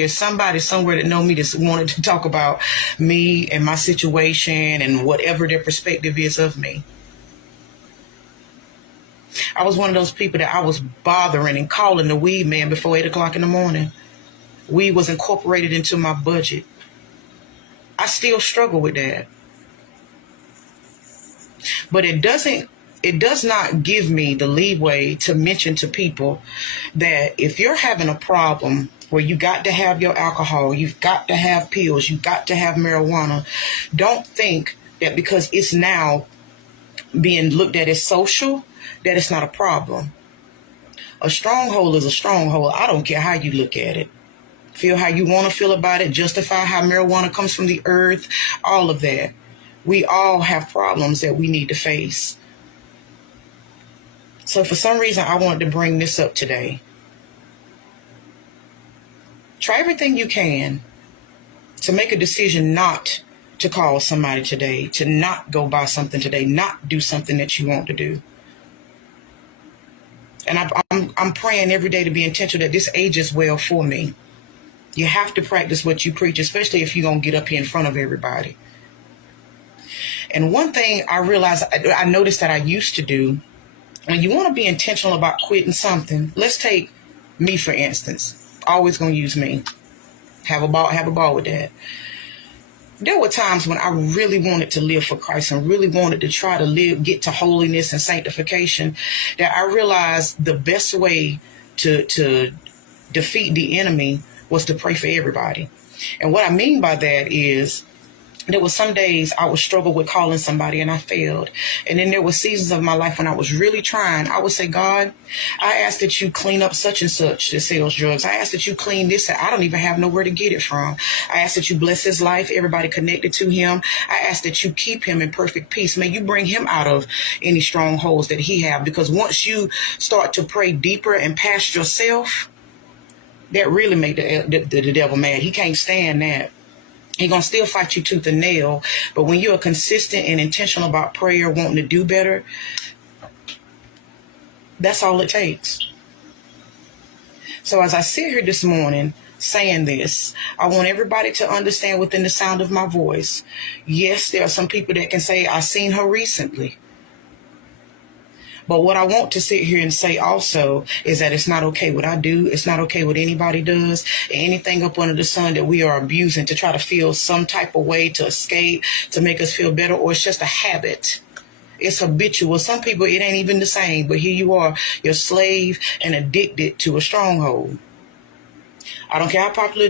there's somebody somewhere that know me that wanted to talk about me and my situation and whatever their perspective is of me. I was one of those people that I was bothering and calling the weed man before 8 o'clock in the morning. Weed was incorporated into my budget. I still struggle with that. But it does not give me the leeway to mention to people that if you're having a problem where you got to have your alcohol, you've got to have pills, you've got to have marijuana, don't think that because it's now being looked at as social, that it's not a problem. A stronghold is a stronghold. I don't care how you look at it. Feel how you want to feel about it. Justify how marijuana comes from the earth. All of that. We all have problems that we need to face. So for some reason, I wanted to bring this up today. Try everything you can to make a decision not to call somebody today, to not go buy something today, not do something that you want to do. And I'm praying every day to be intentional that this ages well for me. You have to practice what you preach, especially if you're going to get up here in front of everybody. And one thing I realized, I noticed that I used to do, when you want to be intentional about quitting something, let's take me, for instance. Always going to use me. Have a ball with that. There were times when I really wanted to live for Christ and really wanted to try to get to holiness and sanctification, that I realized the best way to defeat the enemy was to pray for everybody. And what I mean by that is there were some days I would struggle with calling somebody and I failed. And then there were seasons of my life when I was really trying. I would say, God, I ask that you clean up such and such that sells drugs. I ask that you clean this. I don't even have nowhere to get it from. I ask that you bless his life, everybody connected to him. I ask that you keep him in perfect peace. May you bring him out of any strongholds that he have. Because once you start to pray deeper and past yourself, that really made the devil mad. He can't stand that. He's going to still fight you tooth and nail. But when you're consistent and intentional about prayer, wanting to do better, that's all it takes. So as I sit here this morning saying this, I want everybody to understand within the sound of my voice, yes, there are some people that can say, I seen her recently. But what I want to sit here and say also is that it's not okay what I do. It's not okay what anybody does. Anything up under the sun that we are abusing to try to feel some type of way to escape, to make us feel better, or it's just a habit. It's habitual. Some people, it ain't even the same. But here you are, you're a slave and addicted to a stronghold. I don't care how popular